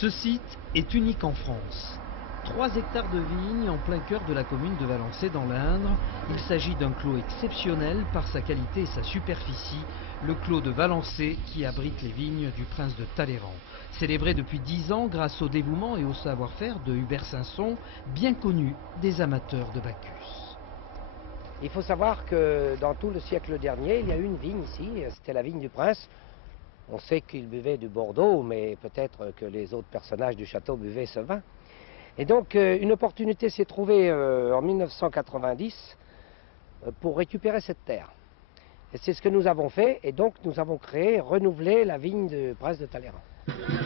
Ce site est unique en France. 3 hectares de vignes en plein cœur de la commune de Valençay dans l'Indre. Il s'agit d'un clos exceptionnel par sa qualité et sa superficie, le clos de Valençay qui abrite les vignes du prince de Talleyrand. Célébré depuis 10 ans grâce au dévouement et au savoir-faire de Hubert Sanson, bien connu des amateurs de Bacchus. Il faut savoir que dans tout le siècle dernier, il y a eu une vigne ici, c'était la vigne du prince. On sait qu'il buvait du Bordeaux, mais peut-être que les autres personnages du château buvaient ce vin. Et donc une opportunité s'est trouvée en 1990 pour récupérer cette terre. Et c'est ce que nous avons fait, et donc nous avons renouvelé la vigne du prince de Talleyrand.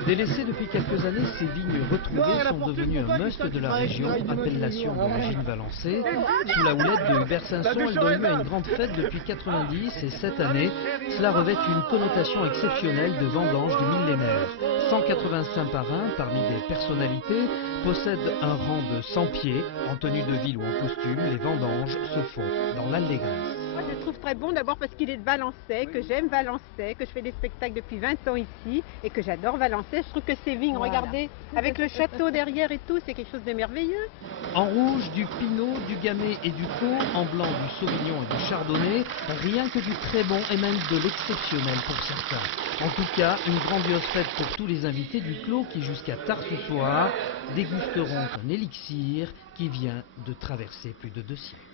Délaissées depuis quelques années, ces vignes retrouvées sont devenues un must de la région, appellation d'origine Valençay. Sous la houlette de Hubert Sanson, elle donne lieu à une grande fête depuis 90 et cette année, cela revêt une connotation exceptionnelle de vendange du millénaire. 185 parrains, parmi des personnalités, possèdent un rang de 100 pieds. En tenue de ville ou en costume, les vendanges se font dans l'allégresse. Moi, je le trouve très bon d'abord parce qu'il est de Valençay, que j'aime Valençay, que je fais des spectacles depuis 20 ans ici et que j'adore Valençay. Je trouve que ces vignes, regardez, avec le château derrière et tout, c'est quelque chose de merveilleux. En rouge, du Pinot, du Gamay et du Caux, en blanc, du Sauvignon et du Chardonnay, rien que du très bon et même de l'exceptionnel pour certains. En tout cas, une grandiose fête pour tous les invités du clos qui, jusqu'à tard ce soir, dégusteront un élixir qui vient de traverser plus de 2 siècles.